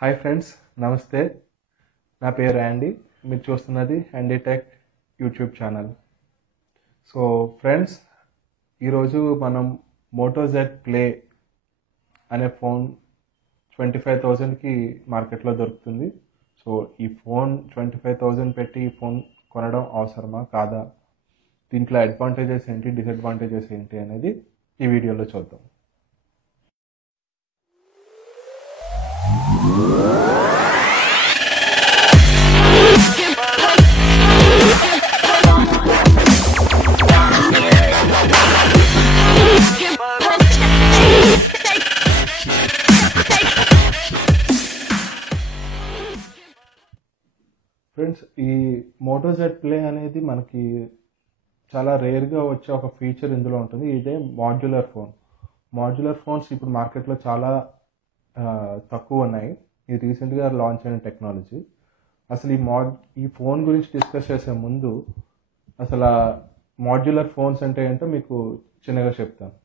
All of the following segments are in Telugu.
హాయ్ ఫ్రెండ్స్, నమస్తే. నా పేరు యాండీ. మీరు చూస్తున్నది యాండీ tech YouTube channel. So friends, ఈరోజు మనం మోటో జెడ్ ప్లే అనే ఫోన్ 25,000కి మార్కెట్లో దొరుకుతుంది. సో ఈ ఫోన్ 25,000 పెట్టి ఈ ఫోన్ కొనడం అవసరమా కాదా, దీంట్లో అడ్వాంటేజెస్ ఏంటి, డిసడ్వాంటేజెస్ ఏంటి అనేది ఈ వీడియోలో చూద్దాం. ఫ్రెండ్స్, ఈ మోటో జెడ్ ప్లే అనేది మనకి చాలా రేర్గా వచ్చే ఒక ఫీచర్ ఇందులో ఉంటుంది. ఇదే మాడ్యులర్ ఫోన్స్ ఇప్పుడు మార్కెట్లో చాలా తక్కువ ఉన్నాయి. ఇది రీసెంట్గా లాంచ్ అయిన టెక్నాలజీ. అసలు ఈ ఫోన్ గురించి డిస్కస్ చేసే ముందు అసలు మాడ్యులర్ ఫోన్స్ అంటే ఏంటో మీకు చిన్నగా చెప్తాను.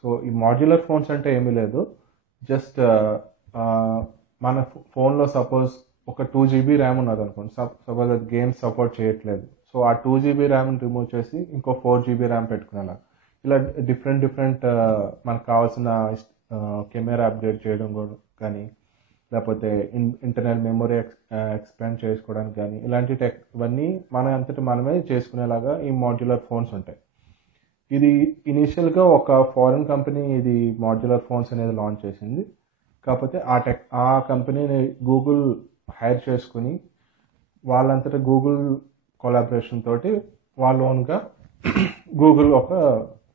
సో ఈ మాడ్యులర్ ఫోన్స్ అంటే ఏమీ లేదు, జస్ట్ మన ఫోన్లో సపోజ్ ఒక 2 GB ర్యామ్ ఉన్నది అనుకోండి. సపోజ్ అది గేమ్స్ సపోర్ట్ చేయట్లేదు, సో ఆ 2 GB ర్యామ్ని రిమూవ్ చేసి ఇంకో 4 GB ర్యామ్ పెట్టుకునేలా ఇలా డిఫరెంట్ మనకు కావాల్సిన కెమెరా అప్గ్రేడ్ చేయడం కానీ, లేకపోతే ఇంటర్నల్ మెమొరీ ఎక్స్పాండ్ చేసుకోవడానికి కానీ, ఇలాంటి ఇవన్నీ మన అంతటి మనమే చేసుకునేలాగా ఈ మాడ్యులర్ ఫోన్స్ ఉంటాయి. ఇది ఇనీషియల్గా ఒక ఫారిన్ కంపెనీ ఇది మాడ్యులర్ ఫోన్స్ అనేది లాంచ్ చేసింది. కాకపోతే ఆ కంపెనీని గూగుల్ హైర్ చేసుకుని వాళ్ళంతటా గూగుల్ కొలాబరేషన్ తోటి వాళ్ళ ఓన్గా గూగుల్ ఒక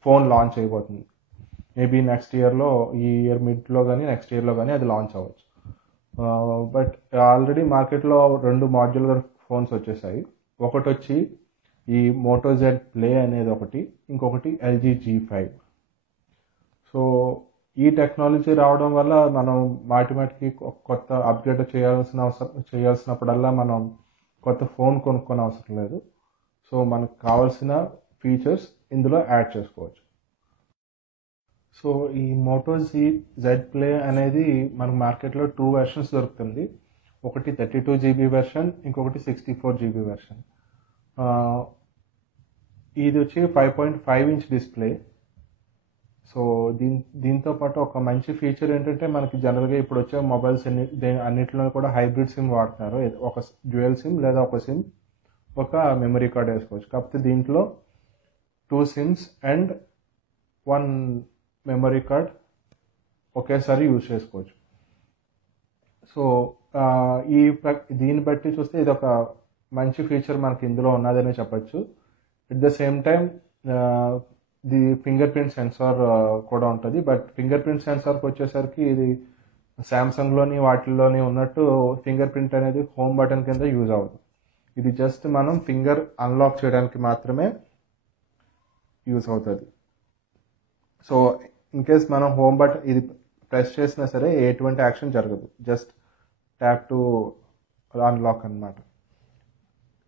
ఫోన్ లాంచ్ అయిపోతుంది. మేబీ నెక్స్ట్ ఇయర్లో, ఈ ఇయర్ మిడ్లో కానీ నెక్స్ట్ ఇయర్లో కానీ అది లాంచ్ అవ్వచ్చు. బట్ ఆల్రెడీ మార్కెట్లో 2 మాడ్యులర్ ఫోన్స్ వచ్చేసాయి. ఒకటి వచ్చి ఈ మోటో జెడ్ ప్లే అనేది ఒకటి, ఇంకొకటి LG G5. సో ఈ టెక్నాలజీ రావడం వల్ల మనం మాటికి కొత్త అప్గ్రేడ్ చేయాల్సినప్పుడల్లా మనం కొత్త ఫోన్ కొనుక్కోని అవసరం లేదు. సో మనకు కావాల్సిన ఫీచర్స్ ఇందులో యాడ్ చేసుకోవచ్చు. సో ఈ మోటో జెడ్ ప్లే అనేది మనకు మార్కెట్లో 2 వెర్షన్స్ దొరుకుతుంది. ఒకటి 32 GB వెర్షన్, ఇంకొకటి 64 GB వెర్షన్. ఇది వచ్చి 5.5 ఇంచ్ డిస్ప్లే. సో దీంతో పాటు ఒక మంచి ఫీచర్ ఏంటంటే, మనకి జనరల్గా ఇప్పుడు వచ్చే మొబైల్స్ అన్నిటిలో కూడా హైబ్రిడ్ సిమ్ వాడుతున్నారు. ఒక డ్యూయల్ సిమ్ లేదా ఒక సిమ్ ఒక మెమరీ కార్డ్ వేసుకోవచ్చు. కాకపోతే దీంట్లో 2 సిమ్స్ అండ్ 1 మెమరీ కార్డ్ ఒకేసారి యూజ్ చేసుకోవచ్చు. సో దీన్ని బట్టి చూస్తే ఇది ఒక మంచి ఫీచర్ మనకి ఇందులో ఉన్నదనే చెప్పచ్చు. At the same time the finger print censor కూడా ఉంటుంది. బట్ ఫింగర్ ప్రింట్ సెన్సార్కి వచ్చేసరికి ఇది శాంసంగ్లోని వాటిల్లోని ఉన్నట్టు ఫింగర్ ప్రింట్ అనేది హోమ్ బటన్ కింద యూజ్ అవ్వదు. ఇది జస్ట్ మనం ఫింగర్ అన్లాక్ చేయడానికి మాత్రమే యూజ్ అవుతుంది. సో ఇన్ కేస్ మనం హోమ్ బటన్ ఇది ప్రెస్ చేసినా సరే ఎటువంటి యాక్షన్ జరగదు, జస్ట్ ట్యాప్ టు అన్లాక్ అన్నమాట.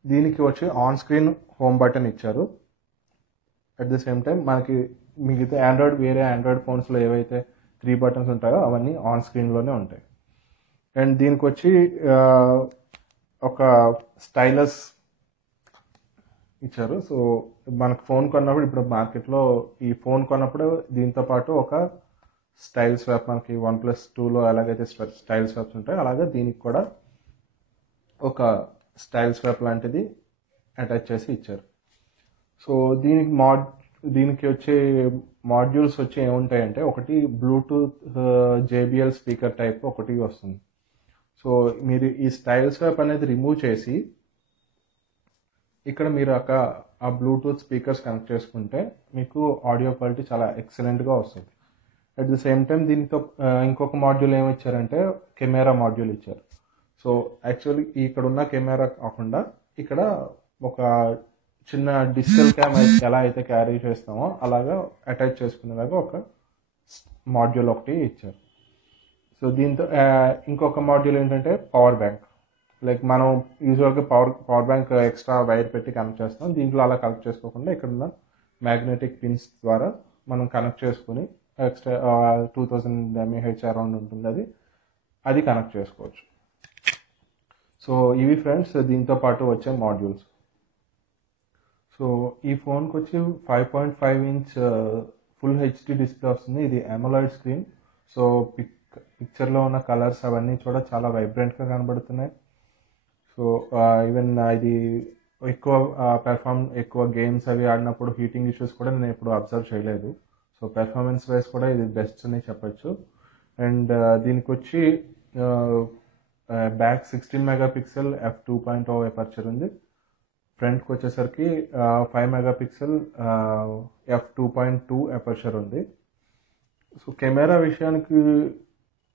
దీనికి వచ్చి ఆన్ స్క్రీన్ హోమ్ బటన్ ఇచ్చారు. అట్ ద సేమ్ టైం మనకి మిగతా వేరే ఆండ్రాయిడ్ ఫోన్స్లో ఏవైతే 3 బటన్స్ ఉంటాయో అవన్నీ ఆన్ స్క్రీన్లోనే ఉంటాయి. అండ్ దీనికి వచ్చి ఒక స్టైలస్ ఇచ్చారు. సో మనకు ఫోన్ కొన్నప్పుడు, ఇప్పుడు మార్కెట్లో ఈ ఫోన్ కొన్నప్పుడు దీంతో పాటు ఒక స్టైల్ స్వాప్, మనకి OnePlus 2లో ఎలాగైతే స్టైల్ స్వాప్స్ ఉంటాయో అలాగే దీనికి కూడా ఒక స్టైల్ స్వాప్ లాంటిది అటాచ్ చేసి ఇచ్చారు. సో దీనికి వచ్చే మాడ్యూల్స్ వచ్చి ఏముంటాయంటే, ఒకటి బ్లూటూత్ JBL స్పీకర్ టైప్ ఒకటి వస్తుంది. సో మీరు ఈ స్టైల్ స్వాప్ అనేది రిమూవ్ చేసి ఇక్కడ మీరు ఆ బ్లూటూత్ స్పీకర్స్ కనెక్ట్ చేసుకుంటే మీకు ఆడియో క్వాలిటీ చాలా ఎక్సలెంట్గా వస్తుంది. అట్ ది సేమ్ టైం దీంతో ఇంకొక మాడ్యూల్ ఏమి ఇచ్చారంటే కెమెరా మాడ్యూల్ ఇచ్చారు. సో యాక్చువల్లీ ఇక్కడ ఉన్న కెమెరా కాకుండా ఇక్కడ ఒక చిన్న డిజిటల్ క్యామ్ ఎలా అయితే క్యారీ చేస్తామో అలాగా అటాచ్ చేసుకునేలాగా ఒక మాడ్యూల్ ఒకటి ఇచ్చారు. సో దీంతో ఇంకొక మాడ్యూల్ ఏంటంటే పవర్ బ్యాంక్. లైక్ మనం యూజువల్గా పవర్ బ్యాంక్ ఎక్స్ట్రా వైర్ పెట్టి కనెక్ట్ చేస్తాం. దీంట్లో అలా కనెక్ట్ చేసుకోకుండా ఇక్కడ ఉన్న మ్యాగ్నెటిక్ పిన్స్ ద్వారా మనం కనెక్ట్ చేసుకుని ఎక్స్ట్రా 2000 mAh అరౌండ్ ఉంటుంది. అది అది కనెక్ట్ చేసుకోవచ్చు. సో ఇవి ఫ్రెండ్స్ దీంతో పాటు వచ్చే మాడ్యూల్స్. సో ఈ ఫోన్కి వచ్చి 5.5 ఇంచ్ ఫుల్ హెచ్డి డిస్ప్లే వస్తుంది. ఇది AMOLED స్క్రీన్. సో పిక్చర్లో ఉన్న కలర్స్ అవన్నీ కూడా చాలా వైబ్రెంట్గా కనబడుతున్నాయి. సో ఈవెన్ ఇది ఎక్కువ గేమ్స్ అవి ఆడినప్పుడు హీటింగ్ ఇష్యూస్ కూడా నేను ఎప్పుడు అబ్జర్వ్ చేయలేదు. సో పెర్ఫార్మెన్స్ వైజ్ కూడా ఇది బెస్ట్ అని చెప్పచ్చు. అండ్ దీనికి వచ్చి బ్యాక్ 16 మెగాపిక్సెల్ f2.0 ఎపర్చర్ ఉంది. ఫ్రంట్కి వచ్చేసరికి 5 మెగాపిక్సెల్ f2.2 ఎపర్చర్ ఉంది. సో కెమెరా విషయానికి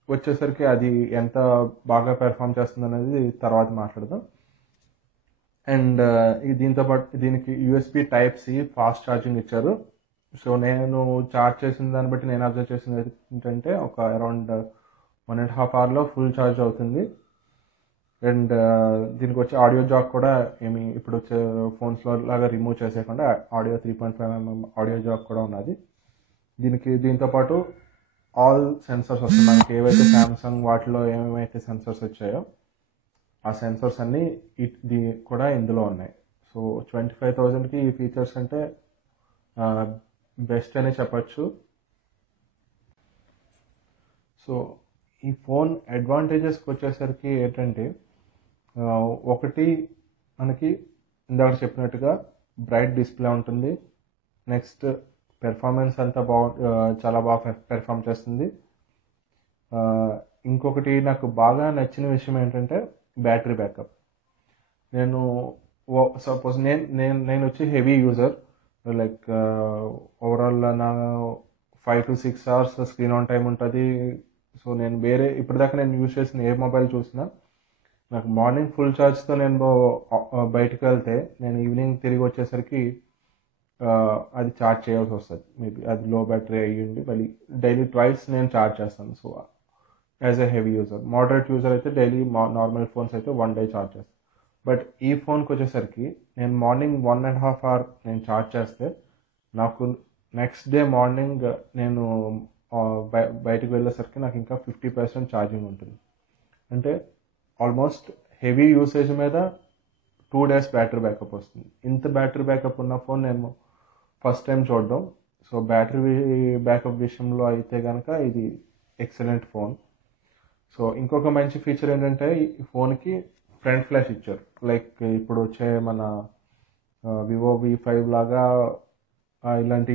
వచ్చేసరికి అది ఎంత బాగా పెర్ఫామ్ చేస్తుంది అనేది తర్వాత మాట్లాడదాం. అండ్ దీంతో పాటు దీనికి USB Type-C ఫాస్ట్ ఛార్జింగ్ ఇచ్చారు. సో నేను ఛార్జ్ చేసిన దాన్ని బట్టి నేను అబ్జర్వ్ చేసింది ఏంటంటే ఒక అరౌండ్ 1.5 అవర్లో ఫుల్ ఛార్జ్ అవుతుంది. అండ్ దీనికి వచ్చి ఆడియో జాక్ కూడా ఏమి ఇప్పుడు వచ్చే ఫోన్స్లో లాగా రిమూవ్ చేసేయకుండా ఆడియో 3.5mm ఆడియో జాక్ కూడా ఉన్నది. దీంతో పాటు ఆల్ సెన్సర్స్ వస్తాయి. మనకి ఏవైతే శాంసంగ్ వాటిలో ఏమేమైతే సెన్సర్స్ వచ్చాయో ఆ సెన్సర్స్ అన్నీ కూడా ఇందులో ఉన్నాయి. సో 25,000కి ఈ ఫీచర్స్ అంటే బెస్ట్ అని చెప్పచ్చు. సో ఈ ఫోన్ అడ్వాంటేజెస్కి వచ్చేసరికి ఏంటంటే ఒకటి మనకి ఇందాక చెప్పినట్టుగా బ్రైట్ డిస్ప్లే ఉంటుంది. నెక్స్ట్ పెర్ఫార్మెన్స్ అంతా చాలా బాగా పెర్ఫామ్ చేస్తుంది. ఇంకొకటి నాకు బాగా నచ్చిన విషయం ఏంటంటే బ్యాటరీ బ్యాకప్. సపోజ్ నేను వచ్చి హెవీ యూజర్, లైక్ ఓవరాల్ నా 5 to 6 hours screen on time ఉంటుంది. సో నేను ఇప్పటిదాకా నేను యూజ్ చేసిన ఏ మొబైల్ చూసినా నాకు మార్నింగ్ ఫుల్ ఛార్జ్తో నేను బయటకు వెళ్తే నేను ఈవినింగ్ తిరిగి వచ్చేసరికి అది ఛార్జ్ చేయాల్సి వస్తుంది. మేబీ అది లో బ్యాటరీ అయ్యింది. మళ్ళీ డైలీ ట్వైస్ నేను ఛార్జ్ చేస్తాను. So as a heavy user, moderate user అయితే డైలీ నార్మల్ ఫోన్స్ అయితే 1 day ఛార్జ్ చేస్తాను. బట్ ఈ ఫోన్కి వచ్చేసరికి నేను మార్నింగ్ 1.5 hour నేను ఛార్జ్ చేస్తే నాకు నెక్స్ట్ డే మార్నింగ్ నేను బయటకు వెళ్ళేసరికి నాకు ఇంకా 50% ఛార్జింగ్ ఉంటుంది. అంటే ఆల్మోస్ట్ హెవీ యూసేజ్ మీద 2 days బ్యాటరీ బ్యాకప్ వస్తుంది. ఇంత బ్యాటరీ బ్యాకప్ ఉన్న ఫోన్ నేను ఫస్ట్ టైం చూడడం. సో బ్యాటరీ బ్యాకప్ విషయంలో అయితే కనుక ఇది ఎక్సలెంట్ ఫోన్. సో ఇంకొక మంచి ఫీచర్ ఏంటంటే ఈ ఫోన్కి ఫ్రంట్ ఫ్లాష్ ఇచ్చారు. లైక్ ఇప్పుడు వచ్చే మన వివో V5 లాగా ఇలాంటి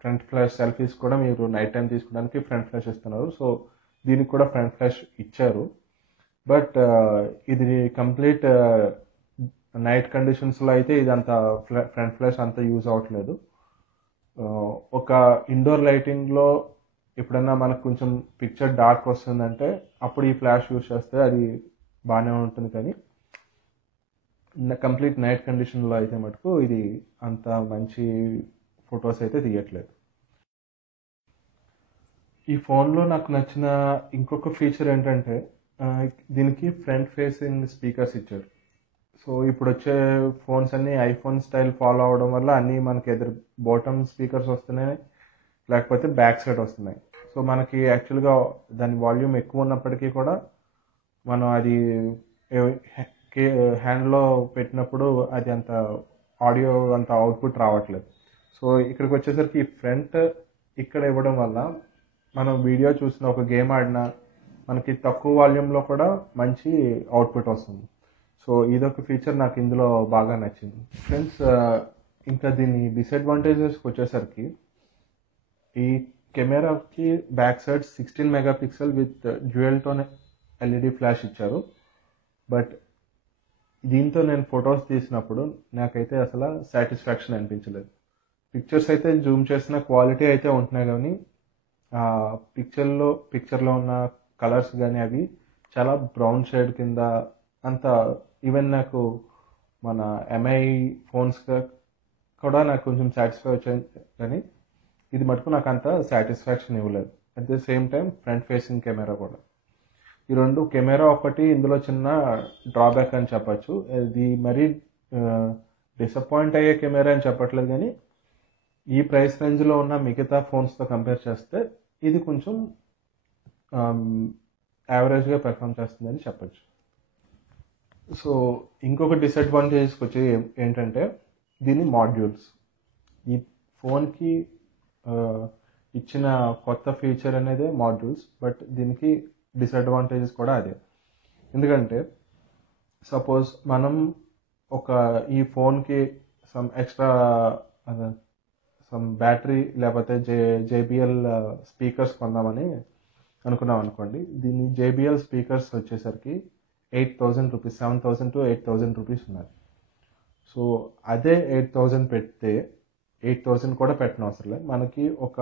ఫ్రంట్ ఫ్లాష్ సెల్ఫీస్ కూడా మీరు నైట్ టైం తీసుకోవడానికి ఫ్రంట్ ఫ్లాష్ ఇస్తున్నారు. సో దీనికి కూడా ఫ్రంట్ ఫ్లాష్ ఇచ్చారు. బట్ ఇది కంప్లీట్ నైట్ కండిషన్స్లో అయితే ఇది అంత ఫ్రంట్ ఫ్లాష్ అంత యూజ్ అవ్వట్లేదు. ఒక ఇండోర్ లైటింగ్లో ఎప్పుడైనా మనకు కొంచెం పిక్చర్ డార్క్ వస్తుందంటే అప్పుడు ఈ ఫ్లాష్ యూజ్ చేస్తే అది బాగానే ఉంటుంది. కానీ కంప్లీట్ నైట్ కండిషన్లో అయితే మటుకు ఇది అంత మంచి ఫొటోస్ అయితే తీయట్లేదు. ఈ ఫోన్లో నాకు నచ్చిన ఇంకొక ఫీచర్ ఏంటంటే దీనికి ఫ్రంట్ ఫేసింగ్ స్పీకర్స్ ఇచ్చారు. సో ఇప్పుడు వచ్చే ఫోన్స్ అన్నీ ఐఫోన్ స్టైల్ ఫాలో అవడం వల్ల అన్నీ మనకి ఎదురు బాటమ్ స్పీకర్స్ వస్తున్నాయి, లేకపోతే బ్యాక్ సైడ్ వస్తున్నాయి. సో మనకి యాక్చువల్గా దాని వాల్యూమ్ ఎక్కువ ఉన్నప్పటికీ కూడా మనం అది హ్యాండ్లో పెట్టినప్పుడు అది అంత ఆడియో అంత అవుట్పుట్ రావట్లేదు. సో ఇక్కడికి వచ్చేసరికి ఈ ఫ్రంట్ ఇక్కడ ఇవ్వడం వల్ల మనం వీడియో చూసిన ఒక గేమ్ ఆడినా మనకి తక్కువ వాల్యూమ్లో కూడా మంచి అవుట్పుట్ వస్తుంది. సో ఇదొక ఫీచర్ నాకు ఇందులో బాగా నచ్చింది. ఫ్రెండ్స్ ఇంకా దీని డిసడ్వాంటేజెస్కి వచ్చేసరికి ఈ కెమెరాకి back side 16 megapixel with dual tone LED flash ఇచ్చారు. బట్ దీంతో నేను ఫొటోస్ తీసినప్పుడు నాకైతే అసలు సాటిస్ఫాక్షన్ అనిపించలేదు. పిక్చర్స్ అయితే జూమ్ చేసిన క్వాలిటీ అయితే ఉంటున్నాయి, కానీ పిక్చర్లో ఉన్న కలర్స్ కానీ అవి చాలా బ్రౌన్ షేడ్ కింద అంత ఈవెన్ నాకు మన MI ఫోన్స్ కూడా నాకు కొంచెం సాటిస్ఫై వచ్చాయి, కానీ ఇది మటుకు నాకు అంత సాటిస్ఫాక్షన్ ఇవ్వలేదు. At the same time front facing camera కూడా, ఈ రెండు కెమెరా ఒకటి ఇందులో చిన్న డ్రాబ్యాక్ అని చెప్పచ్చు. ఇది మరీ డిసప్పాయింట్ అయ్యే కెమెరా అని చెప్పట్లేదు, కానీ ఈ ప్రైస్ రేంజ్లో ఉన్న మిగతా ఫోన్స్తో కంపేర్ చేస్తే ఇది కొంచెం యావరేజ్గా పెర్ఫామ్ చేస్తుందని చెప్పచ్చు. సో ఇంకొక డిసడ్వాంటేజెస్ వచ్చి ఏంటంటే దీని మాడ్యూల్స్. ఈ ఫోన్కి ఇచ్చిన కొత్త ఫీచర్ అనేది మాడ్యూల్స్, బట్ దీనికి డిసడ్వాంటేజెస్ కూడా అదే. ఎందుకంటే సపోజ్ మనం ఈ ఫోన్కి సమ్ ఎక్స్ట్రా సమ్ బ్యాటరీ లేకపోతే జేబిఎల్ స్పీకర్స్ కొందామని అనుకున్నాం అనుకోండి. దీన్ని జేబిఎల్ స్పీకర్స్ వచ్చేసరికి 8,000 రూపీస్, 7,000 to 8,000 రూపీస్ ఉన్నది. సో అదే 8,000 పెడితే 8,000 కూడా పెట్టిన అవసరం లేదు, మనకి ఒక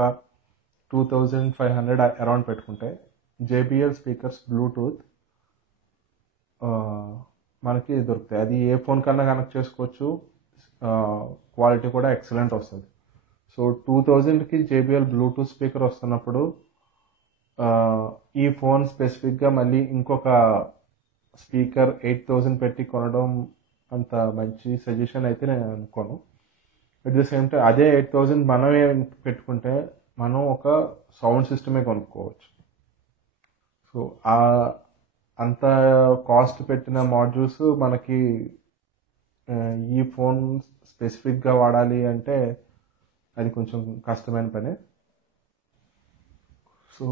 2,500 అరౌండ్ పెట్టుకుంటే జేబిఎల్ స్పీకర్స్ బ్లూటూత్ మనకి దొరుకుతాయి. అది ఏ ఫోన్ కన్నా కనెక్ట్ చేసుకోవచ్చు, క్వాలిటీ కూడా ఎక్సలెంట్ వస్తుంది. సో 2,000కి జేబిఎల్ బ్లూటూత్ స్పీకర్ వస్తున్నప్పుడు ఈ ఫోన్ స్పెసిఫిక్గా మళ్ళీ ఇంకొక స్పీకర్ 8,000 పెట్టి కొనడం అంత మంచి సజెషన్ అయితే నేను అనుకోను. అట్ ద సేమ్ టైం అదే 8,000 మనమే పెట్టుకుంటే మనం ఒక సౌండ్ సిస్టమే కొనుక్కోవచ్చు. సో అంత కాస్ట్ పెట్టిన మాడ్యూల్స్ మనకి ఈ ఫోన్ స్పెసిఫిక్గా వాడాలి అంటే అది కొంచెం కష్టమైన పనే. సో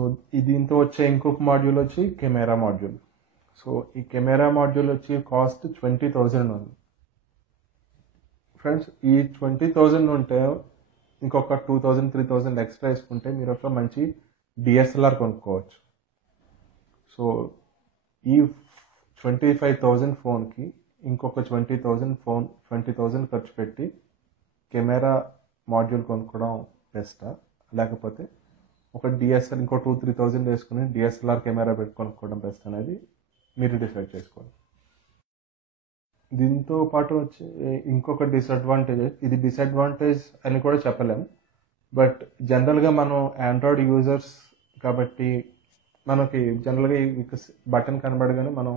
దీంతో వచ్చే ఇంకొక మాడ్యూల్ వచ్చి కెమెరా మాడ్యూల్. సో ఈ కెమెరా మాడ్యూల్ వచ్చి కాస్ట్ 20,000 ఉంది ఫ్రెండ్స్. ఈ 20,000 ఉంటే ఇంకొక 2,000, 3,000 ఎక్స్ట్రా వేసుకుంటే మీరు ఒక మంచి డిఎస్ఎల్ఆర్ కొనుక్కోవచ్చు. సో ఈ 25,000 ఫోన్కి ఇంకొక 20,000 ఖర్చు పెట్టి కెమెరా మాడ్యూల్ కొనుక్కోవడం బెస్టా, లేకపోతే ఒక డిఎస్ఎల్ ఇంకో 2,000-3,000 వేసుకుని డిఎస్ఎల్ఆర్ కెమెరా పెట్టి కొనుక్కోవడం బెస్ట్ అనేది మీరు డిసైడ్ చేసుకోవాలి. దీంతో పాటు వచ్చి ఇంకొక డిసడ్వాంటేజ్, ఇది డిసడ్వాంటేజ్ అని కూడా చెప్పలేం, బట్ జనరల్గా మనం ఆండ్రాయిడ్ యూజర్స్ కాబట్టి మనకి జనరల్గా బటన్ కనబడగానే మనం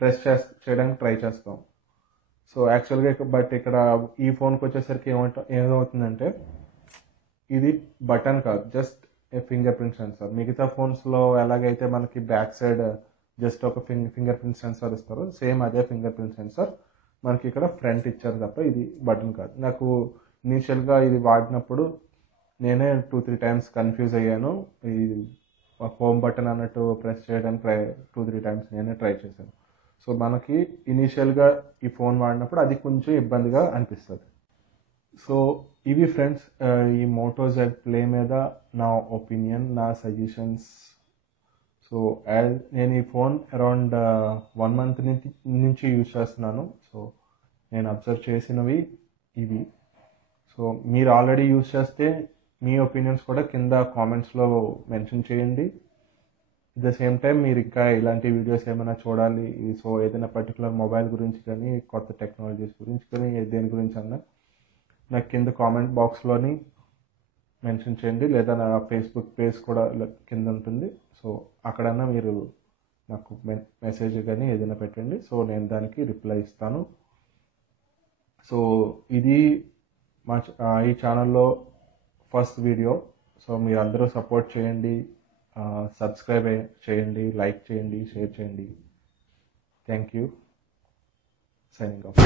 ప్రెస్ చేయడానికి ట్రై చేస్తాం. సో యాక్చువల్గా బట్ ఇక్కడ ఈ ఫోన్కి వచ్చేసరికి ఏమవుతుందంటే ఇది బటన్ కాదు, జస్ట్ ఫింగర్ ప్రింట్ సెన్సార్. మిగతా ఫోన్స్లో ఎలాగైతే మనకి బ్యాక్ సైడ్ జస్ట్ ఒక ఫింగర్ ప్రింట్ సెన్సార్ ఇస్తారు, సేమ్ అదే ఫింగర్ ప్రింట్ సెన్సార్ మనకి ఇక్కడ ఫ్రంట్ ఇచ్చారు తప్ప ఇది బటన్ కాదు. నాకు ఇనీషియల్గా ఇది వాడినప్పుడు నేనే 2-3 టైమ్స్ కన్ఫ్యూజ్ అయ్యాను. ఇది హోమ్ బటన్ అన్నట్టు ప్రెస్ చేయడానికి 2-3 టైమ్స్ నేనే ట్రై చేశాను. సో మనకి ఇనీషియల్గా ఈ ఫోన్ వాడినప్పుడు అది కొంచెం ఇబ్బందిగా అనిపిస్తుంది. సో ఇవి ఫ్రెండ్స్ ఈ మోటో జెడ్ ప్లే మీద నా ఒపీనియన్, నా సజెషన్స్. సో నేను ఈ ఫోన్ అరౌండ్ 1 month నుంచి యూజ్ చేస్తున్నాను. సో నేను అబ్జర్వ్ చేసినవి ఇవి. సో మీరు ఆల్రెడీ యూజ్ చేస్తే మీ ఒపీనియన్స్ కూడా కింద కామెంట్స్లో మెన్షన్ చేయండి. అట్ ద సేమ్ టైం మీరు ఇంకా ఇలాంటి వీడియోస్ ఏమైనా చూడాలి, సో ఏదైనా పర్టికులర్ మొబైల్ గురించి కానీ కొత్త టెక్నాలజీస్ గురించి కానీ దేని గురించి అన్నా నాకు కింద కామెంట్ బాక్స్లోని మెన్షన్ చేయండి, లేదా నా ఫేస్బుక్ పేజ్ కూడా కింద ఉంటుంది. సో అక్కడన్నా మీరు నాకు మెసేజ్ కానీ ఏదైనా పెట్టండి, సో నేను దానికి రిప్లై ఇస్తాను. సో ఇది ఈ ఛానల్లో ఫస్ట్ వీడియో. సో మీరు అందరూ సపోర్ట్ చేయండి, సబ్స్క్రైబ్ చేయండి, లైక్ చేయండి, షేర్ చేయండి. Thank you. Signing off.